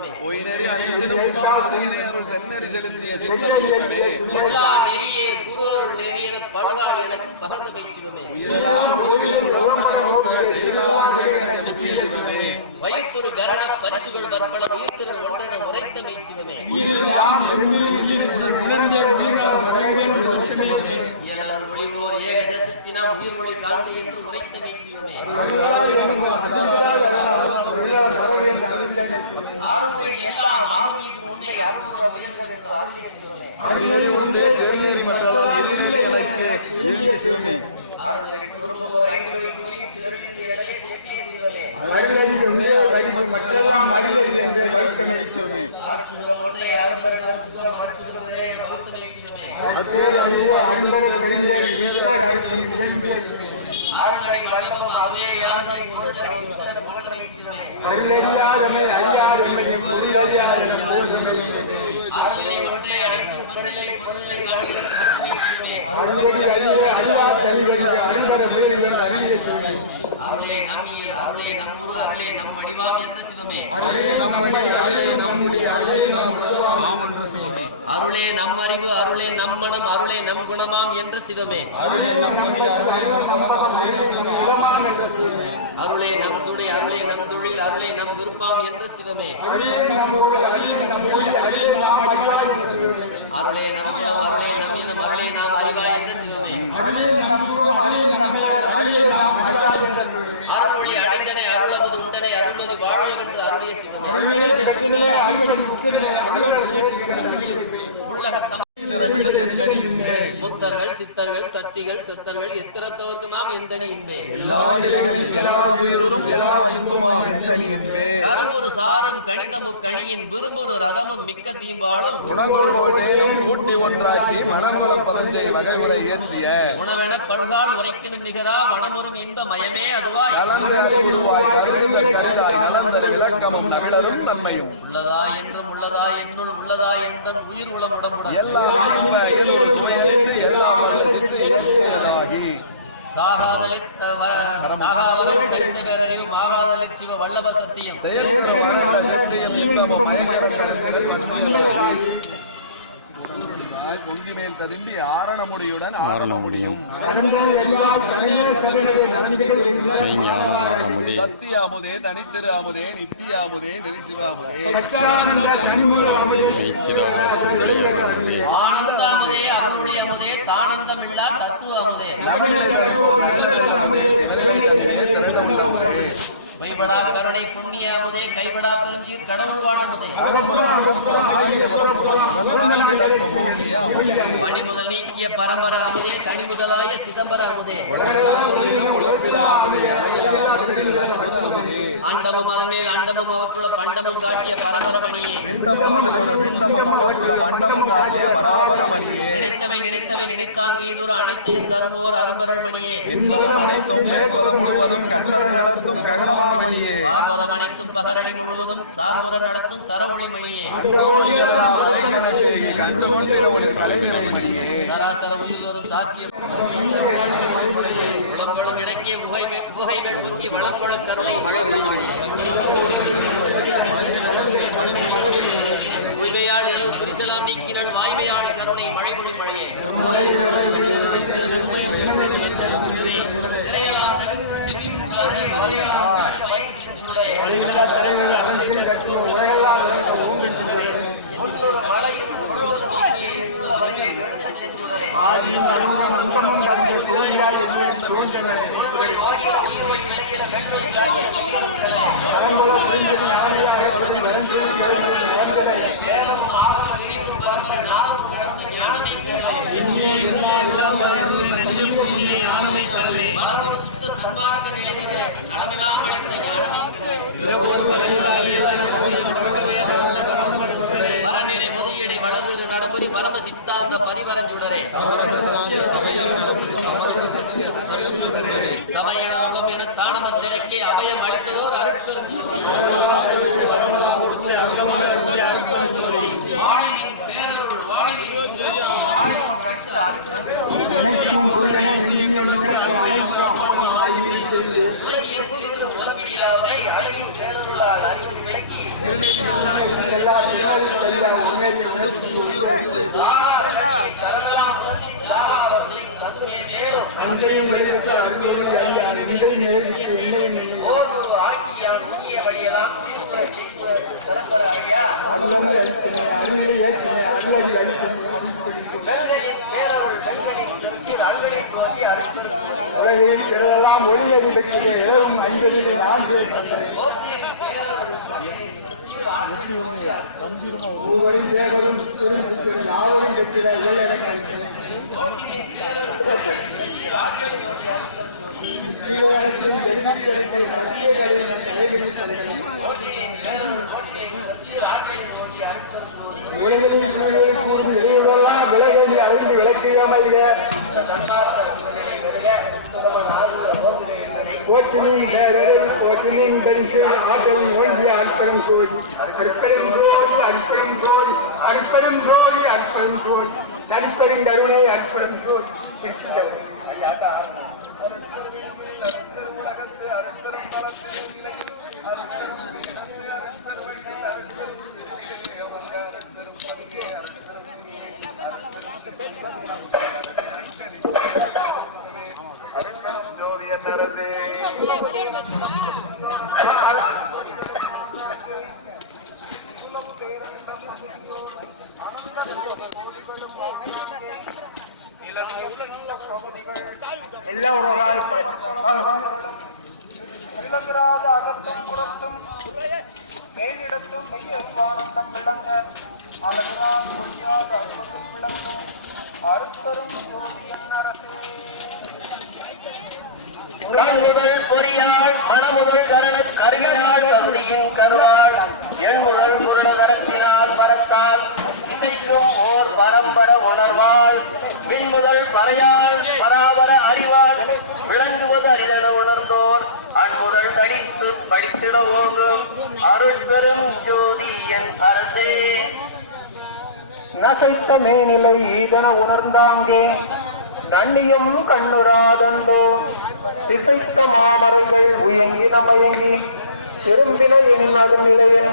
சிவமே. எல்லா நெறியே குருவருள் நெறியென பல்கால் எனக்கு பகர்ந்தமை சிவமே. வயப்பொரு கரண பரிசுகள் பற்பல உயிர்த்திரள் ஒன்றென உரைத்தமை சிவமே. ஒளிவோர் ஏக தேசத்தினால் உயிர் ஒளி காண்க என்று உரைத்தமை சிவமே. எல்லாம் ஆகும் இது உண்டே அருள் உண்டு பெருநேரி மற்றால் இருநேரி எனக்கு எழுதி செய்தி அருளறியாதமை அறியாதென்மையும் பொருளறியாதென அருள்வதி அறிவே அறியா தனிவடி அறிவர முயல்வன் அறிவிய சிவமே. அருளே நம்மறிவு அருளே நம்மனம் அருளே நம் குணமாம் என்ற சிவமே. அருளே நம் துடை அருளே நம் தொழில் அருளே நம் விருப்பம் என்ற சிவமே. அருளே நம் எனம் அருளே நாம் அறிவாய் என்ற சிவமே. அருள்மொழி அடைந்தனை அருளமது உண்டனை அருள்மதி வாழ்வம் என்று அருளிய சிவமே. முத்தர்கள் சித்தர்கள் சக்திகள் சத்தர்கள் எத்திரத்தவர்க்கு நாம் எந்தனி இன்பே. கரும்பொரு சாரம் கடிதமும் கழியின் விரும்பொரு ரகமும் மிக்க தீம்பாலும் குணங்கொள்வோதேனும் கூட்டி ஒன்றாக்கி மனங்குளம் பதஞ்சை வகை உரை இயற்றிய உணவென பல்கால் உரைக்கினும் நிகரா வனமுறும் இன்ப மயமே அதுவாய் கலந்து அறிவுருவாய் கருதுத கரிதாய் நலந்தரு விளக்கமும் நவிழரும் நன்மையும் உள்ளதா என்றும் உள்ளதா என்னுள் உள்ளதா என்றும் உயிர் உளம் உடம்புடன் எல்லாம் இன்ப ஒரு சுவையளித்து எல்லாம் வல்ல சித்து இயக்கியதாகி சாகாவரம் கழிந்த பேரறிவு மாகாதலி சிவ வல்லப சத்தியம் செயற்கரும் வளர்ந்த சக்தியும் இன்பமும் மயங்கர தரத்திரல் வன்மையதாகி பொங்கி மேல் ததும்பி ஆரண முடியுடன் ஆரண முடியும் சத்திய அமுதே தனித்திரு அமுதே நித்திய அமுதே நெரிசிவாமுதே ஆனந்தாமுதே அருளொளி அமுதே தானந்தம் இல்லா தத்துவ அமுதே அமுதே சிவநிலை தனிவே திரளமுள்ள அமுதே வைபடா கருணை புண்ணிய அமுதே கைபடா பெருஞ்சீர் கடவுள் வாழமுதே மணிமுதல் நீக்கிய பரம்பர அமுதே தனி முதலாய சிதம்பர அமுதே அண்டமும் அதன்மேல் அண்டமும் அவற்றுள்ள பண்டமும் காட்டிய பரம்பரமணியே நினைத்தவை நினைத்தால் மீதொரு அனைத்தையும் தருவோர் அருமருள்மணியே அனைத்தும் பகரடின் முழுவதும் சார்புடன் நடத்தும் சரமொழிமணியே சராசர உயிர்வரும் சாத்தியம் உலங்களும் இறக்கிய உகைகள் பொங்கி வளங்கொள கருணை மழைமொழி உய்வையாள் எழுது புரிசலாம் நீக்கினல் வாய்மையாள் கருணை மழைமொழி மழையே சபையிடம் என தானமர்ந்தனைக்கு அபயம் அளித்ததோர் அருட்பெரும் பேரருள் அழகிய பேரருளால் அறிவு விளக்கி எல்லா பெண்களுக்கு ஐயா உண்மையை அன்பையும் விளைவித்த அருந்தொழில் ஐயா இதை நேரிட்டு என்னையும் அருமையை ஏற்றினேன் அருளை உலகில் பிறரெல்லாம் ஒளிநடி பெற்றது இளவும் அன்பதில் நான் ஒவ்வொரு தேவரும் நாவலும் பெற்றிட இளையரை உலகில் கூறும் இடையுடெல்லாம் விலகி அழிந்து விளக்கியமைக ஆற்றல் நோங்கிய அற்பரம் கோடி அற்பரம் கோடி அற்பரம் கோடி அற்பரம் கோடி அற்பரம் கோடி நடிப்பரின் கருணை அற்பரம் கோடி கண்முதல் பொறியாள் மனமுதல் கரண கருவினால் கருதியின் கருவாள் எண்முதல் குருடகரத்தினால் பறக்கால் இசைக்கும் ஓர் பரம்பர உணர்வாள் விண்முதல் பறையாள் பராபர அறிவாள் விளங்குவது அரிதென உணர்ந்தோர் அன்முதல் தடித்து படித்திட ஓங்கும் அருள் பெரும் ஜோதி என் அரசே நசைத்த மேனிலை ஈதன உணர்ந்தாங்கே நன்னியும் கண்ணுராதந்தோ திசைத்த மாணவர்கள் உயங்கின மயங்கி திரும்பின நிலையில்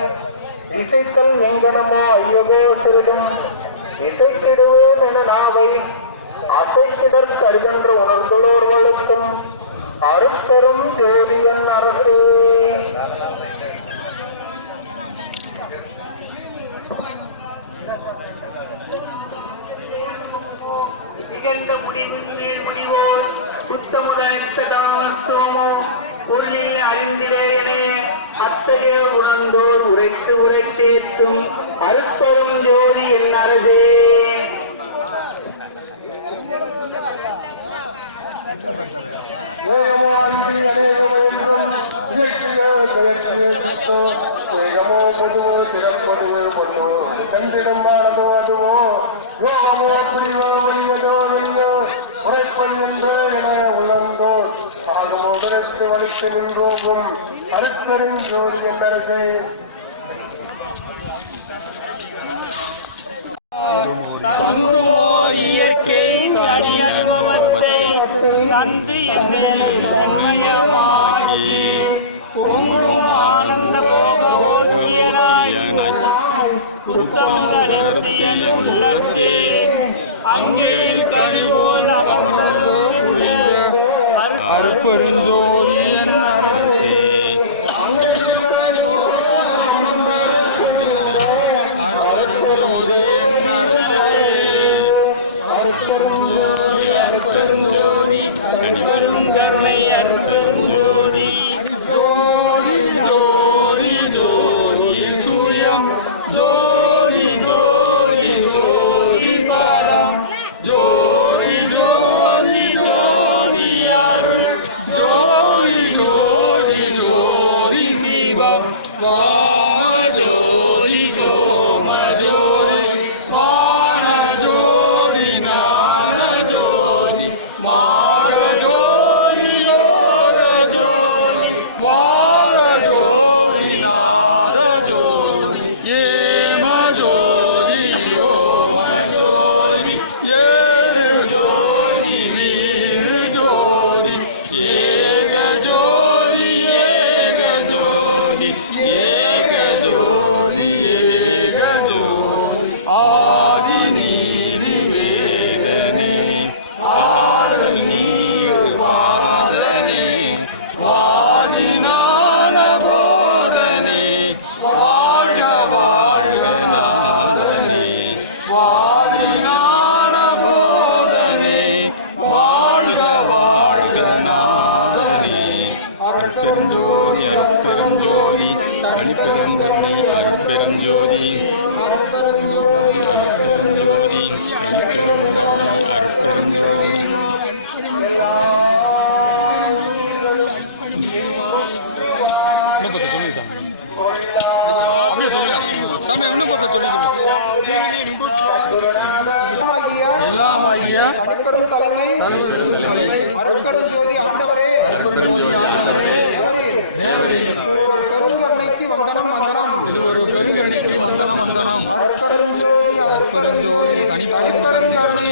இசைத்தல் எங்கனமோ ஐயகோ சிறிதும் இசைத்திடுவேன் என நாவை அசைத்திடற் கருதென்று உணர்ந்துள்ளோர்களுக்கும் அருட்பெரும் ஜோதியன் அரசே இகழ்ந்த முடிவின் மேல் முடிவோய் புத்தமுதனோ உள்ளே அறிந்திரேனே அத்தகைய உணர்ந்தோர் உரைத்து உரைத்தேற்றும் அருட்பெரும் ஜோதி என் அரசே வேகமோ பொதுவோ சிறப்பதுவோ பொண்ணோ கண்டிடமானதோ அதுவோ யோகமோ புரியோ வலியதோ வெளியோ உரைப்பது என்று என உணர்ந்தோர் ஆகமோடு வலித்து நின்றோகும் அருட்பெரும் ஜோதி என்பரசே இயற்கை தந்து பொங்கும் ஆனந்த போக ஓதியனாய் உள்ளே அங்கே கழிவோல் அருட்பெருஞ்சோதியன் அரசே அருட்பெருஞ்சோதி தனிப்பெரும் கருணை அருட்பெருஞ்சோதி ஜோதி ஜோதி ஜோதி சூயம் ஜோதி ஜோதி ஜோதி பரம் ஜோதி ஜோதி ஜோதி அருள் ஜோதி அருட்பெருஞ்சோதி அருட்பெருஞ்சோதி தனிப்பெருங்கருணை அருட்பெருஞ்சோதி அருட்பெருஞ்சோதி அருட்பெருஞ்சோதி தனிப்பெருங்கருணை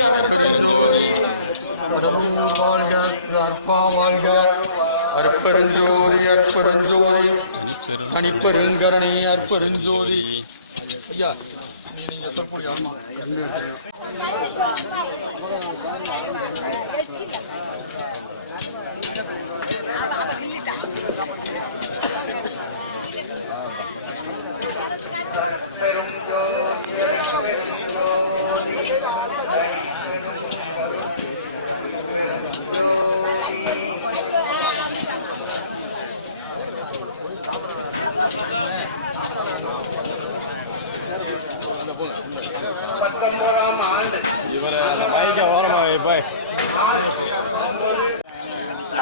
அருட்பெருஞ்சோதி. அற்பெருஞ்சோதி அற்பெருஞ்சோதி தனிப்பெருங்கருணை அற்பெருஞ்சோதி. ஐயா நீங்க சொல்லக்கூடிய ஆமா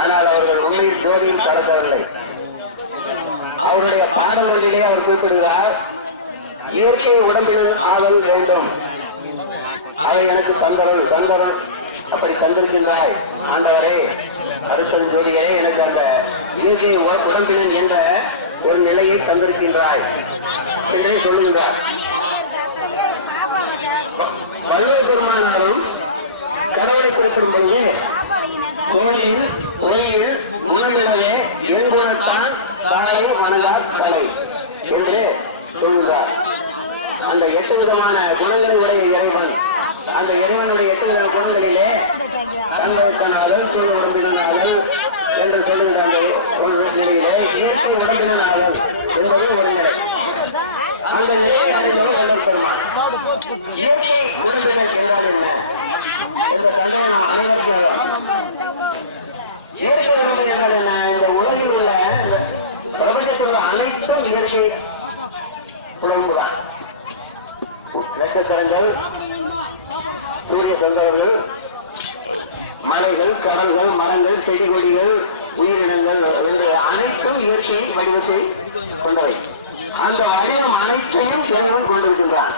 ஆனால் அவர்கள் உண்மையில் ஜோதியில் கலக்கவில்லை. அவருடைய பாடல் ஒன்றிலே அவர் குறிப்பிடுகிறார், இயற்கை உடம்பில் ஆதல் வேண்டும், அதை எனக்கு தந்தருள் அப்படி தந்திருக்கின்றாய் ஆண்டவரே, அருட்பெரும் ஜோதியே, எனக்கு அந்த இயற்கை உடம்பினன் என்ற ஒரு நிலையை தந்திருக்கின்றாய் என்றே சொல்லுகின்றார். வள்ளுவர் பெருமானாரும் கடவுளை குறிப்பிடும் பொழுது ஒளியில் குணமிடவே என் குணத்தான் தலை வணங்கார் தலை என்று சொல்கிறார். அந்த 8 விதமான குணங்களை உடைய இறைவன், அந்த இறைவனுடைய 8 வித குணங்களிலே தங்களுக்கானாதல் சூழ உடம்பினாதல் என்று சொல்லுகின்ற அந்த ஒரு நிலையிலே இயற்கை உடம்பினாதல் என்பது ஒரு நிலை. அந்த நிலையை அடைந்தவர் வள்ளுவர் பெருமான். இயற்கை உடம்பினர் என்றால் என்ன? இயற்கை உடம்பு என்றால் என்ன? இந்த உலகில் உள்ள பிரபஞ்சத்தில் உள்ள அனைத்தும் இயற்கை உடம்புதான். நட்சத்திரங்கள், சூரிய சந்திரர்கள், மலைகள், கடல்கள், மரங்கள், செடி கொடிகள், உயிரினங்கள் என்று அனைத்தும் இயற்கை வடிவத்தை கொண்டவை. அந்த வடிவம் அனைத்தையும் இறைவன் கொண்டிருக்கின்றான்.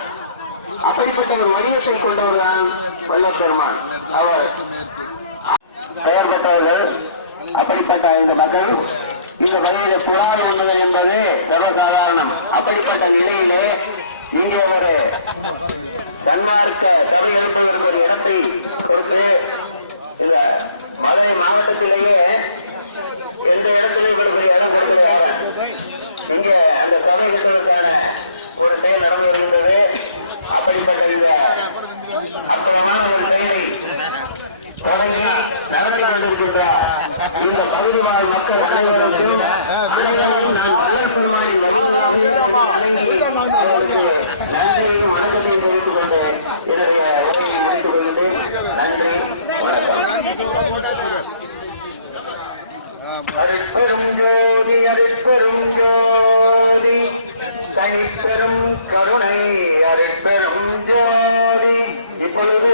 அப்படிப்பட்ட ஒரு வடிவத்தை கொண்டவர்தான் வள்ளுவர் பெருமான். அவர் பெயர் பெற்றவர்கள். அப்படிப்பட்ட இந்த மக்கள் இந்த வகையிலே புறாது உண்ணுதல் என்பது சர்வசாதாரணம். அப்படிப்பட்ட நிலையிலே இங்கே ஒரு சன்மார்க்க சபை எழுப்பதற்கு ஒரு இடத்தை கொடுத்து இந்த மதுரை மாவட்டத்திலேயே எந்த இடத்திலே ஒரு இடம் கொடுத்து இங்கே அந்த சபை எழுதுவதற்கான ஒரு செயல் நடந்து வருகின்றது. அப்படிப்பட்ட இந்த அற்புதமான ஒரு செயலை தொடங்கி நடத்தி கொண்டிருக்கின்ற இந்த பகுதி வாழ் மக்கள் அனைவருக்கும் நான் வள்ளல் பெருமானின் நன்றியையும் வணக்கத்தையும் தெரிவித்துக் கொண்டு என்னுடைய உரையை முடித்துக் கொள்கின்றேன். நன்றி, வணக்கம். அருட்பெரும் ஜோதி அருட்பெரும் ஜோதி தனிப்பெரும் கருணை அருட்பெரும் ஜோதி. இப்பொழுது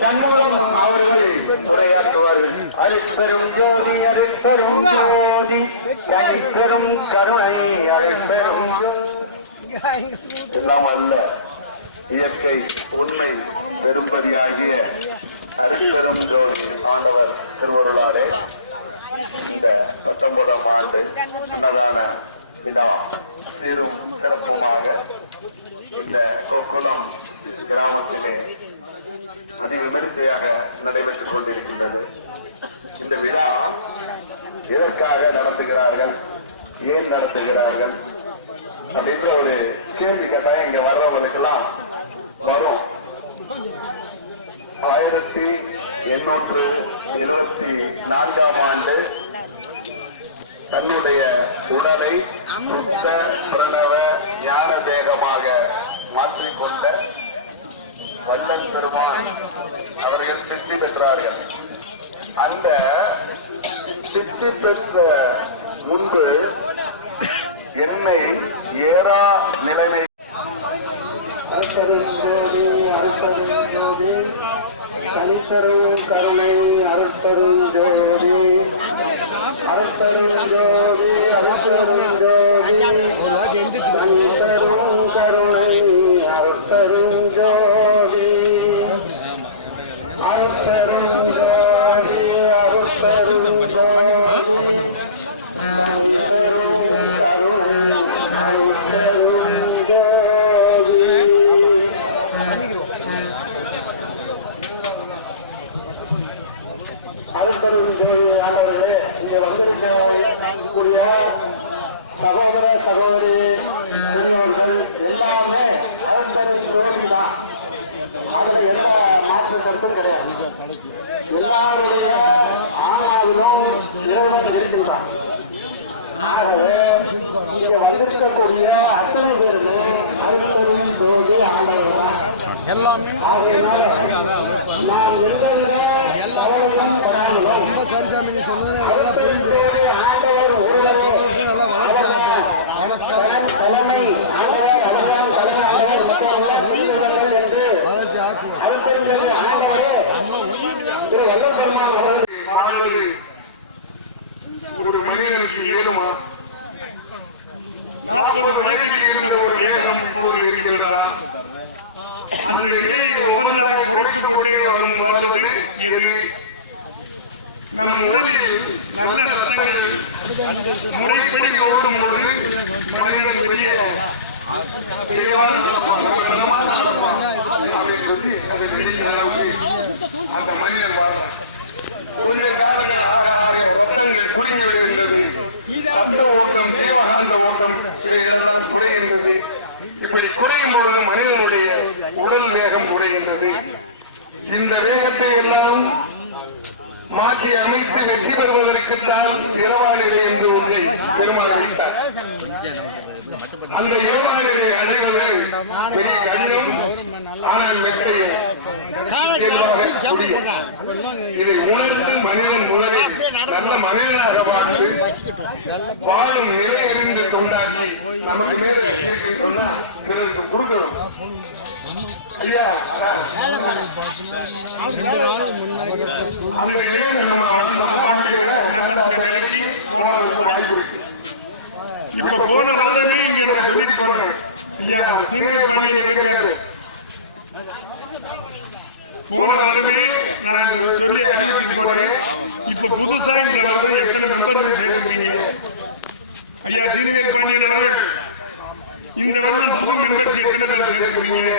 சண்முகம் அவர்கள் உரையாற்றுவார்கள். அருட்பெரும் ஜோதி அருட்பெரும் ஜோதி தனிப்பெரும் கருணை அருட்பெரும் ஜோதி. எல்லாம் அல்ல இயற்கை உண்மை பெரும்பதியாகிய அருட்பெரும் ஜோதி ஆண்டவர் திருவருளாலே இந்த 19ஆம் ஆண்டு அன்னதான விழா சீரும் சிறப்புமாக இந்த கோகுலம் கிராமத்திலே அதிவிமரிசையாக நடைபெற்றுக் கொண்டிருக்கின்றது. இந்த விழா எதற்காக நடத்துகிறார்கள், ஏன் நடத்துகிறார்கள் அப்படின்ற ஒரு கேள்வி கேட்டால் இங்க வர்றவங்களுக்கெல்லாம் வரும். 1824ஆம் ஆண்டு தன்னுடைய உடலை சுத்த பிரணவ ஞான தேகமாக மாற்றிக்கொண்ட வள்ளல் பெருமான் அவர்கள் சித்தி பெற்றார்கள். அந்த சித்தி பெற்ற முன்பு என்னை ஏறா நிலைமை அருட்பெருஞ்சோதி அருட்பெருஞ்சோதி தனிப்பெரும் கருணை அருட்பெருஞ்சோதி அருட்பெருஞ்சோதி அருட்பெருஞ்சோதி தனிப்பெரும் கருணை அருட்பெருஞ்சோதி அருட்பெருஞ்சோதி அருட்பெருஞ்சோதி அருட்பெருஞ்சோதி ஆண்டவர்களே, இங்கே வந்திருக்கக்கூடிய சகோதர சகோதரி பெரியவர்கள் எல்லாமே அருட்பெருஞ்சோதி தான். அதுக்கு எல்லா மாற்று கருத்தும் கிடையாது. எல்லாருடைய ஆன்மாவிலும் இறைவன் இருக்கின்றான். ஆகவே இங்க வந்திருக்கக்கூடிய அத்தனை பேருமே அருட்பெருஞ்சோதி ஆண்டவர்கள் தான். ஆகையினால நாம் எந்தவித கவலையும் படாமலும் அருட்பெருஞ்சோதி ஆண்டவர் ஒருவரே தலைமை ஆண்டவர், அவர்தான் தலைமை ஆண்டவர், மற்றவர்கள் புரிந்துகள் என்று அருட்பெருஞ்சோதி ஆண்டவரே திரு வல்லல் பெருமான் அவர்கள் ஒரு மனிதனுக்கு இயலுமா? 40 வயதில் இருந்த ஒரு வேகம் இப்போது இருக்கின்றதா? அந்த வேலையை ஒவ்வொன்றாக குறைத்துக் கொண்டே வருவது எது? நம் உடலில் நல்ல ரத்தங்கள் முறைப்படி ஓடும் பொழுது மனிதன் பெரிய தெளிவான நடப்பான், கனமான நடப்பான் அப்படின்னு சொல்லி அந்த நினைக்கிற அளவுக்கு அந்த மனிதன் வாழ்றான். ஒரு ரத்தங்கள் குறைந்து விடுகின்றது. ரத்த ஓட்டம், ஜீவகாந்த ஓட்டம் இவையெல்லாம் குறைகின்றது. இப்படி குறையும் பொழுது மனிதனுடைய உடல் வேகம் குறைகின்றது. இந்த வேகத்தை எல்லாம் மாற்றி அமைத்து வெற்றி பெறுவதற்குத்தான் இரவாளிரை என்று ஒன்றை பெருமாள் வைத்தார். அந்த இரவாளிரை அடைவது பெரிய கடினம், ஆனால் மெத்தையை இதை உணர்ந்து மனிதன் முதலில் நல்ல மனிதனாக வாழ்ந்து வாழும் நிலை அறிந்து கொண்டாடி நமக்கு மேல சொன்னா பிறருக்கு கொடுக்கணும். ஐயா, அந்த நிலையில நம்ம வாய்ப்பு இருக்கு. இப்ப போன வாரமே இங்க ஐயா சீனியர் பண்ணி நினைக்கிறாரு. போன அளவிலே நான் சொல்லி அறிவுறுத்தி போனேன். இப்ப புதுசா நீங்க வந்து எத்தனை மெம்பர் சேர்க்கிறீங்க? ஐயா சீனியர் பண்ணி இந்த வருடம் புது மெம்பர் சேர்க்கிறீங்க.